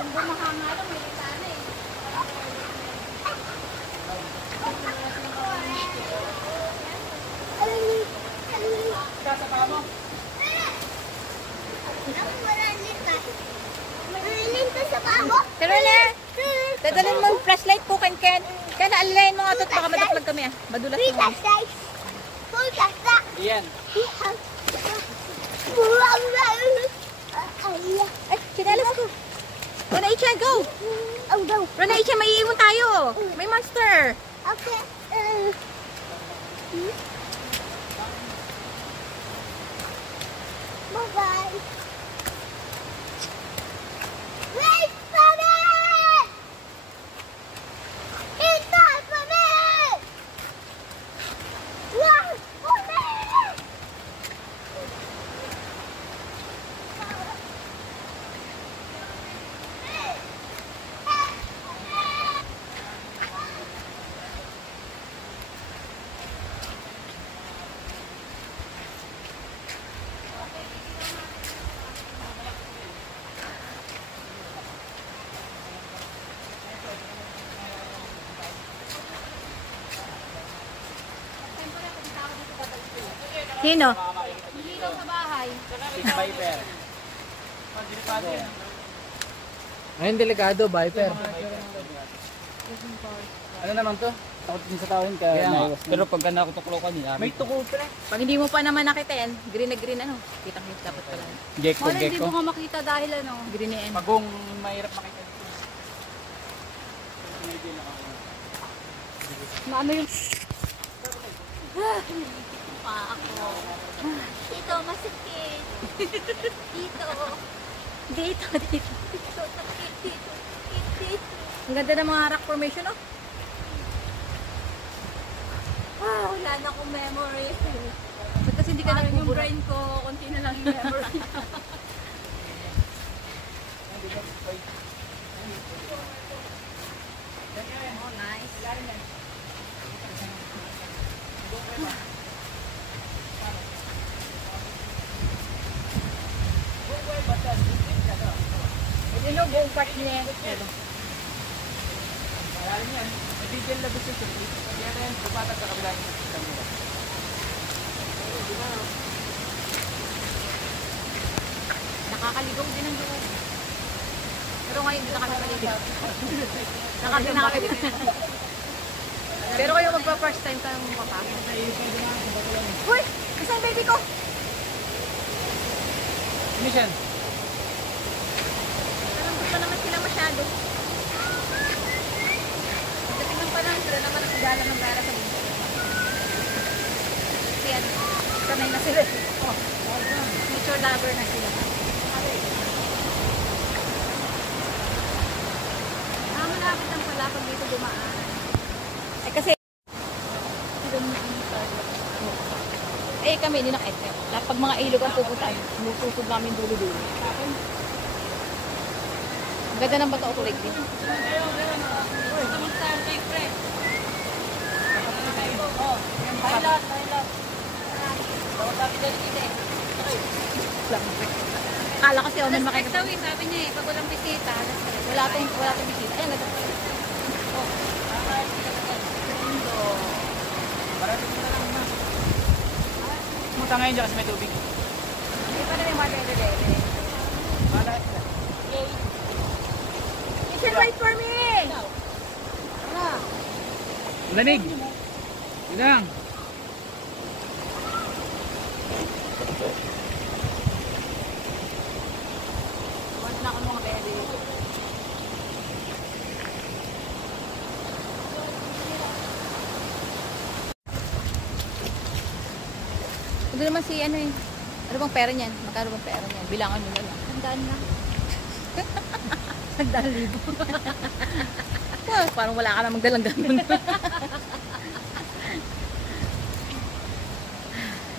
Kung bumahanga lang, may sana eh. Sa pa mo? Pero na, dadalhin mo yung flashlight po, Ken. Kaya naalilayin mo nga ito, baka madaplag kami ah. Madulas mo. Iyan. Ay, sinalas ko. Rona Ichan, go! Rona Ichan, may iiwan tayo. May monster. Okay. Bye-bye. Wait for me! Hintay for me! Wait for me! Sino? Hindi daw sa bahay. Viper. Ayun, delikado, Viper. Ano naman to? Takot din sa tawin ka. Pero pagka nakutuklokan nila. May tukol pre. Pag hindi mo pa naman nakitin, green na green ano. Kitang-kita dapat pala. Gecko, Wala, hindi gecko. mo nga makita dahil ano. Green na yan. Pagong mahirap makita dito. Maano yung... Pa ako. Dito, masakit. Dito. Dito, dito. Dito, sakit. Dito. Dito. Ang ganda ng mga rock formation, oh. Ah, wala na akong memory. Ba't kasi hindi ka Parang yung nagbubura? brain ko, konti na lang yung memory. Oh, nice. Ito yung buong part niya. Malalim yan. Nabigyan na gusto siya. Kaya na yan, kapatag sa kabila ng system nila. Nakakaligong din ang loob. Pero ngayon hindi na kami maligaw. Nakati na kami din. Pero kayo magpa-first time ka ng mapapasok. Uy! Isa yung baby ko! Mission. Alam ko pa naman sila masyado. Pagdating pa lang sila naman ang igala ng gara sa buhay. Kasi ano, sanay na sila. Oh, nature lover na sila. Malapit lang pala pag dito dumaan. Eh kasi, eh kami, hindi na kahit pag mga ilog ang pupuntahan, sinusugod namin dulo-dulo. Ang ganda ng bato ko like din. Kala kasi omen makikita. Sabi niya eh, pag walang bisita, Wala tayong bisita. Ayan, ganda. Pumunta ngayon dyan kasi may tubig. Hindi pa na yung water today. Malakas sila. You should wait for me! Lanig. Yun lang. Tuwan na ako mga baby. Ito naman si ano eh. Ano bang pera niyan? Magkano bang pera niyan? Bilangan nyo na lang. Tandaan na. 100,000. Well, parang wala ka namang dalang ganun.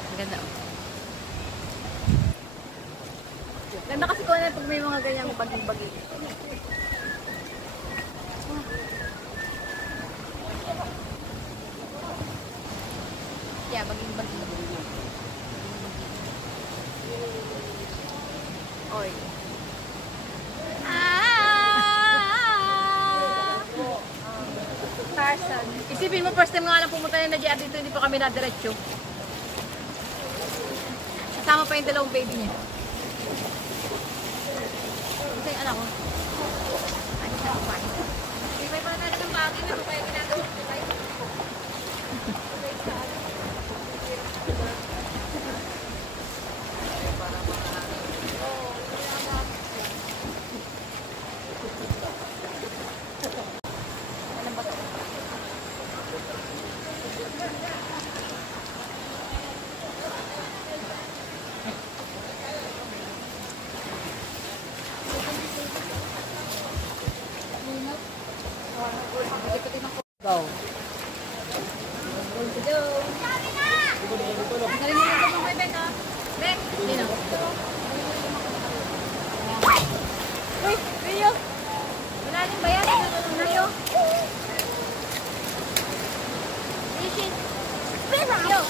Ang ganda. Ganda kasi ko na pag may mga ganyang bagi-bagi. Yeah, baging-bagi. Oy. Ah! Isipin mo, first time nga lang pumunta na JR dito, hindi pa kami na-diretso. Kasama pa yung dalawang baby niya. Ito yung anak ko. Ay, siya ko pa. May pa natin ang bagay na kaya ginagawa ko tayo. Go. Narinig ko bang may Ben, ha? Ben! Sino? Uy! Rio! Wala rin ba yan? Rio! Ishin! Rio!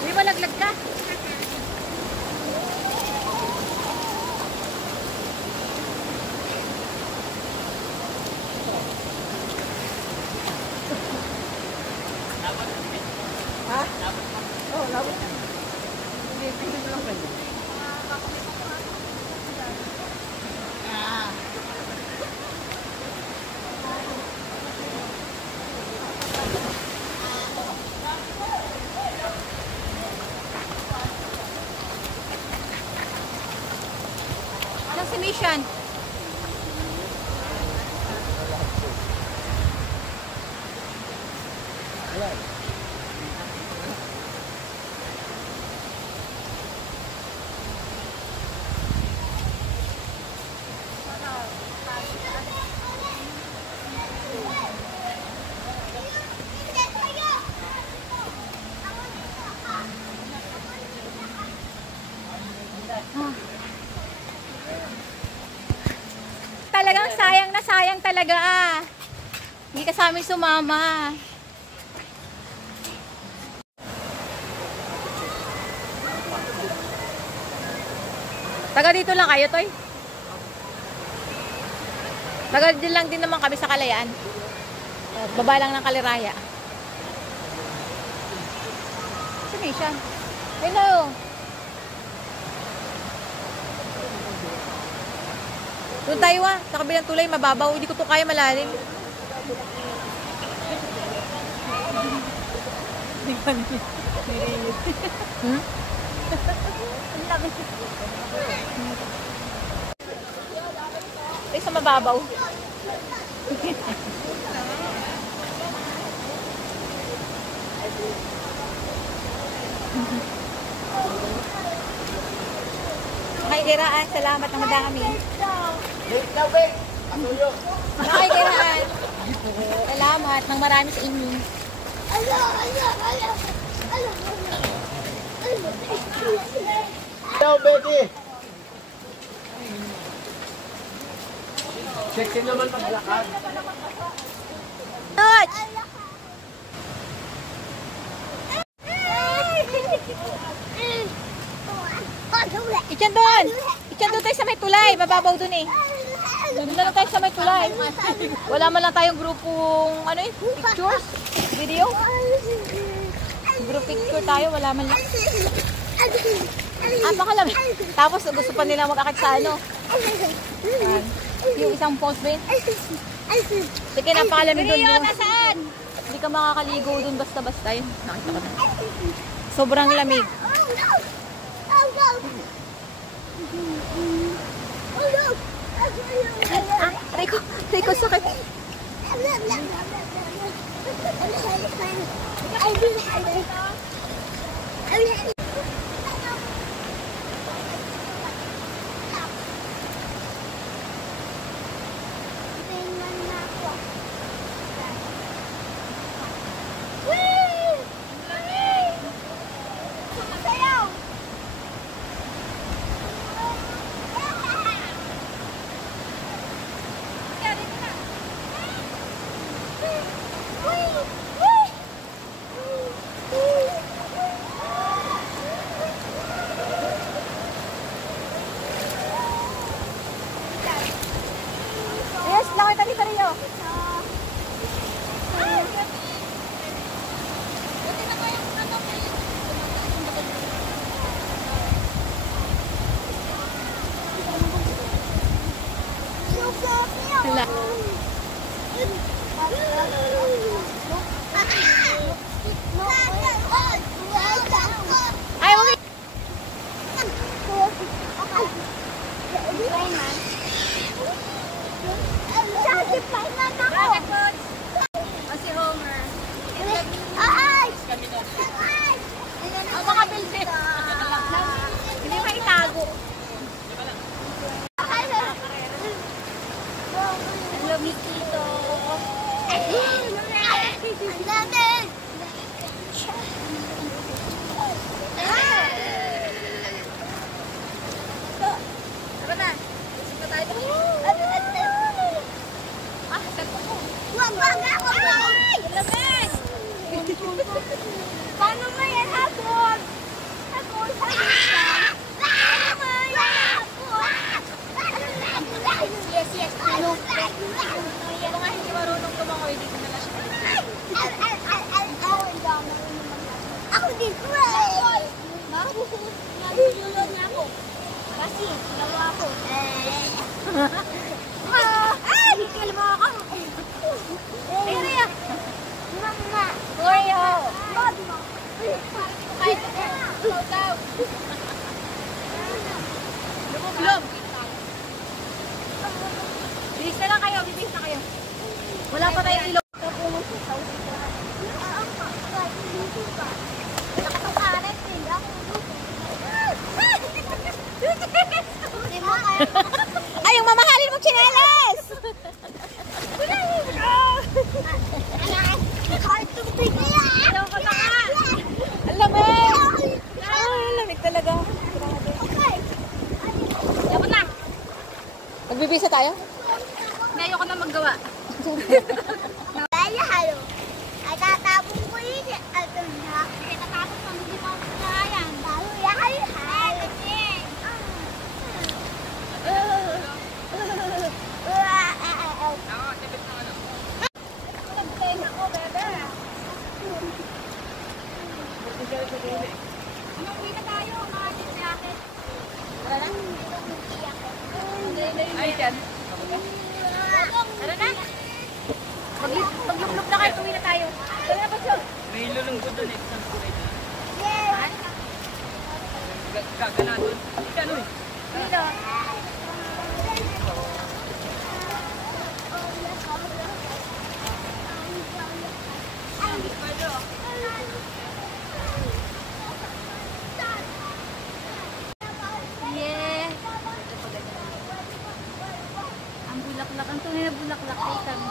Uy, malaglag ka. Anong si Mission? Talagang sayang na sayang talaga ah. Hindi ka sa amin sumama. Taga dito lang kayo, Toy? Taga din lang din naman kami sa Kalayaan. Baba lang ng Kaliraya. Si Misha. Hello. Doon tayo sa kabilang tulay, mababaw. Hindi ko to kaya malalim. Hmm? Ay, sa mababaw. Nakikiraan, salamat ng madami. Late na, Bek. Atuyo. Nakikiraan. Salamat ng marami sa inyo. Hello, Becky. Sexy naman paglakad. Touch! Ityan doon! Ityan doon tayo sa may tulay. Mababaw doon eh. Doon na lang tayo sa may tulay. Wala man lang tayong grupong, ano eh, pictures, video. Group picture tayo, wala man lang. Pakalami. Tapos gusto pa nila mag-akit sa ano. Yan. Yung isang post ba yun? Sige, napakalami doon. Rio, nasaan? Hindi ka makakaligo doon basta-basta yun. Nakita ko na. Sobrang lamig. Rico, sakit. Dito Rio. Wala. Ay, wag. Si Homer. Ang mga bilbil. Hindi maitago. Hello, Mikito. Tara na. Isip na tayo. Ah, sagot ko. Lamig! Paano mo yan hapon? Hapon, yes, yes. Ano? Kung nga hindi marunong tumangoy, dito na lang siya. Ako din ko eh. Nagulod na ako. Kasi, nawa ako. Ay! Hikil mo ako. Ay, Rhea. Mama. Oreo. Mama. Kahit daw. Lubog-lub. Bilis na lang kayo, bilis na kayo. Wala pa tayong ilog. Ay, yung mamahalin mong tsinelas! Ayaw ka na nga. Ang lamig! Ay, lamig talaga. Dapat na. Magbibisa tayo? Hindi, ayoko na maggawa. Ay, tatapong ko yun. Ay, tatapong ko hindi mo kayang. Ay, dyan. Tara na. Maglublog na kayo, tuwi na tayo. Tara na, Pasyo. May lulungkot doon eh. Saan? Gagana doon. Ika ano eh. Dito. Yeah. Ang bulaklak, ang tunay na bulaklak ay kami.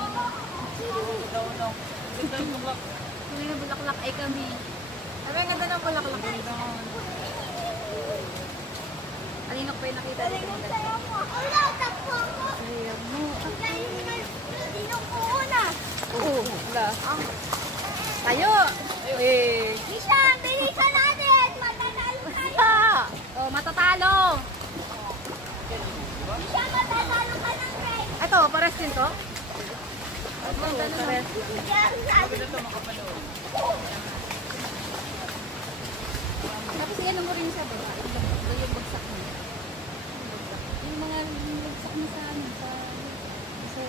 Tunay na bulaklak ay kami. Sabi, ang ganda ng bulaklak. Alin ako pa yung nakita dito. Ayaw mo. Oo, wala. Tayo! Eh. Oh, matatalo! Ito, pares din to? Pares. Tapos yan mo rin sa baba. Yung bagsak mo. Yung mga bagsak mo sa ano, sa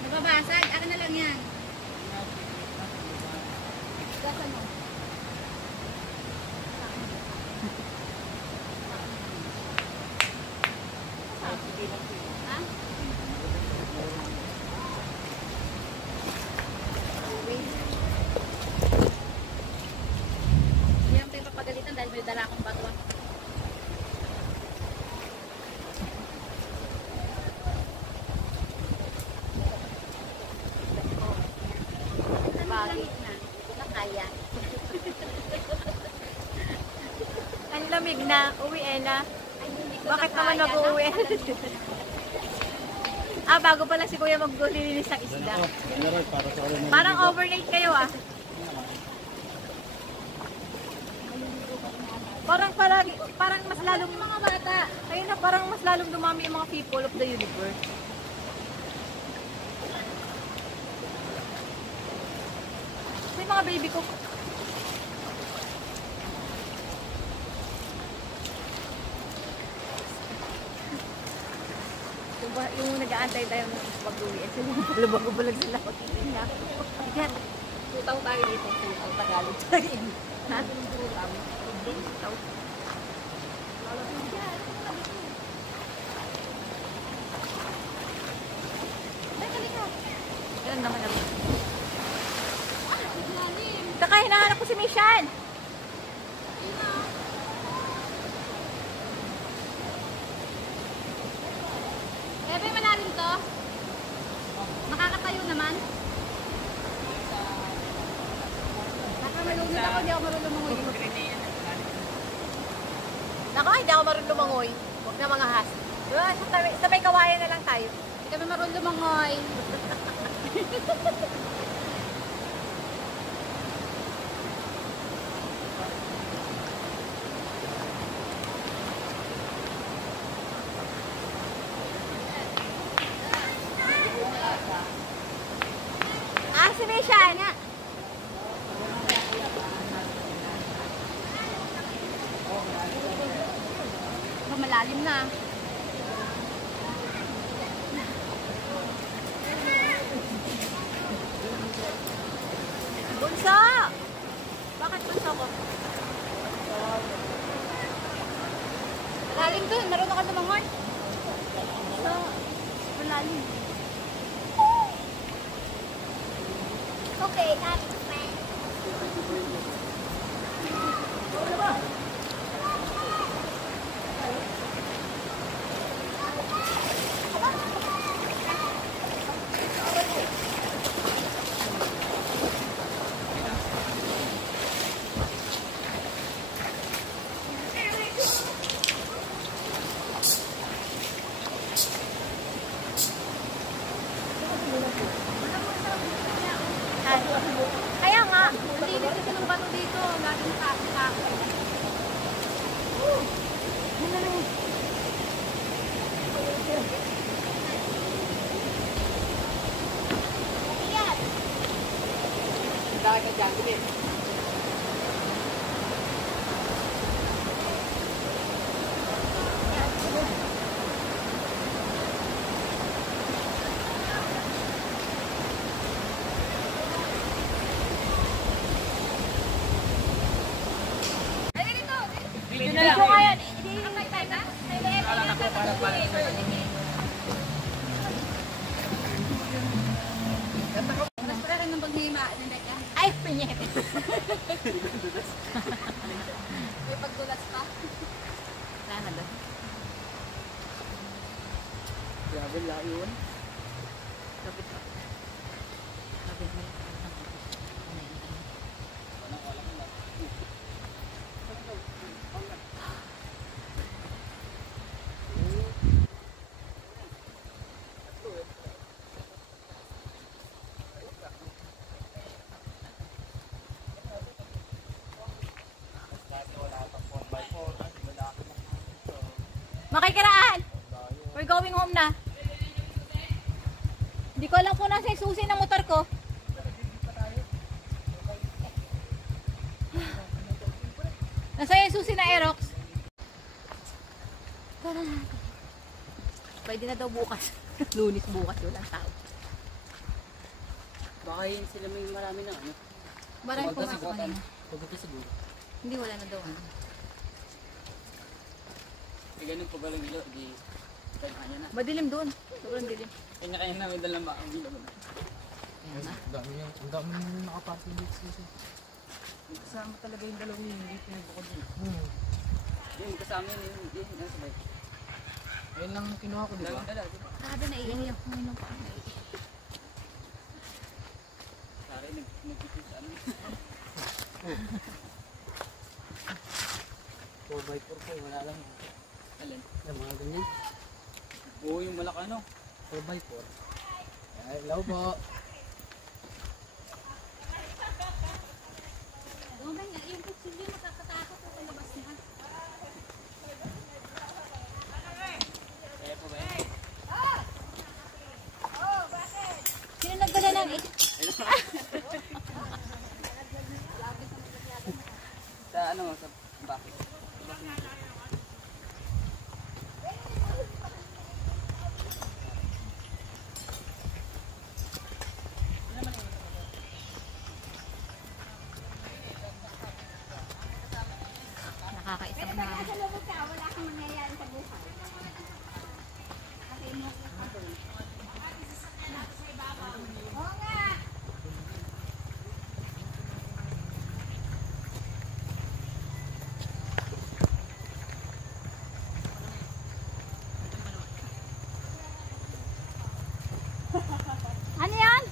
nababasag. Akin na lang yan. Gasan mo. Ha? Hindi naman tayo papagalitan dahil may dala akong bato. Bakit na? Nakaya. Ang lamig na. Uwi na. Bakit naman mag-uwi? Bago pala si Kuya maglilinis ng isda. Parang overnight kayo ah. Parang mas lalong mga bata. Ayun na, parang mas lalong dumami yung mga people of the universe. May mga baby ko. Yung nag-aantay tayo ng pag-uwi. Sila lubag-ubalag sila. Pag-ibig na. Ikat. Tutaw tayo dito. Tutaw Tagalog tayo. Ha? Tutaw. Tutaw. Ganun naman naman. Saka hinahanap ko si Mishan. Bebe, malalim to? Makakatayo naman? Baka malunod ako, hindi ako marunong lumangoy. Nako, hindi ako marunong lumangoy. Huwag na mga has. Sa may kawayan na lang tayo. Hindi kami marunong lumangoy. Si Mishan nga. Malalim na. Bunso! Bakit bunso ko? Malalim dun. Marunong ka lumangoy. So, malalim. Okay, that's fine. Kaya nga, malinis kasi ng bato dito. Laging kako-kako. Dahil ka dyan, bilis. Ito ngayon. Ay, pinyet. May pagdulas pa. Sana doon. Grabe, layo yun. Kapit pa. Kapit mo. Makikiraan! We're going home na. Hindi ko alam kung nasa yung susi ng motor ko. Nasa yung susi na Aerox. Tara na. Pwede na daw bukas. Lunis bukas, walang tao. Baka yun sila may marami na ano. Marami po nga ako kanina. Pagkita siguro. Hindi, wala na daw. Eh, ganun pa galang ilo. Di, kanya niya na. Madilim doon. Sobrang dilim. Kanya namin dalang maang ilo. Ang dami yung nakaparking dito siya. Kasama talaga yung dalawang hindi pinagbuko din. Yung kasama yun, yung sabay. Ayun lang kinuha ko, di ba? Dalawang dala, di ba? Grabe, naiiyak ko ngayon pa. Sari, nagpipis sa ano. 4x4 po, wala lang. Alin? Yung mga ganyan. Oo, yung malaki ano. 4x4. Hello po. Yung kutsilyo, makakatakot ko palabas niya. Sino nagdala ng Sa ano, sa bakit? nakakaisang na? Ano yan?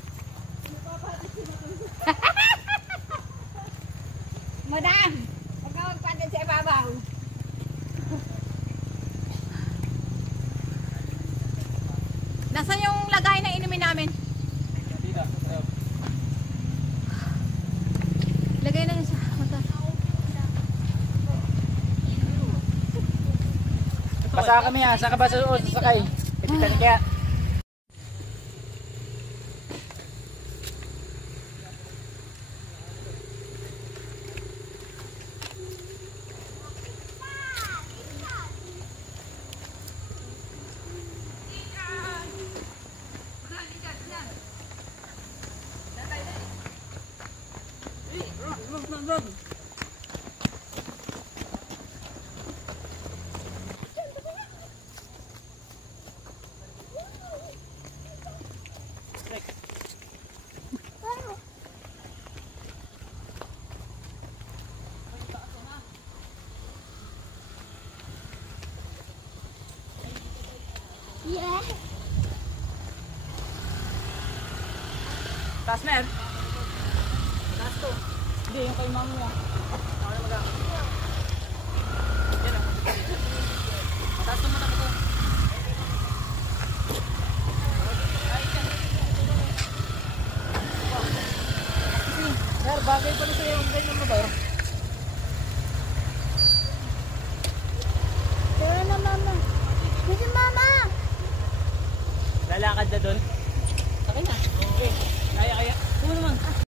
Madam! Huwag ka magpatid sa ibabaw. Nasaan yung lagay na inumin namin? Dito. Lagay na yun sa motor. Basa kami ha, saan ka ba sasakay? Pitikan kaya. Yeah. Taas mer. Taas to. Hindi, yung kay mama mo. Ako na mag-ako. Yan o. Mataas naman ako to. Sir, bagay pala sa'yo yung ganyan motor. Pero na mama. Gusto mama! Lalakad na doon. Okay na. Okay. Kaya. Kung naman.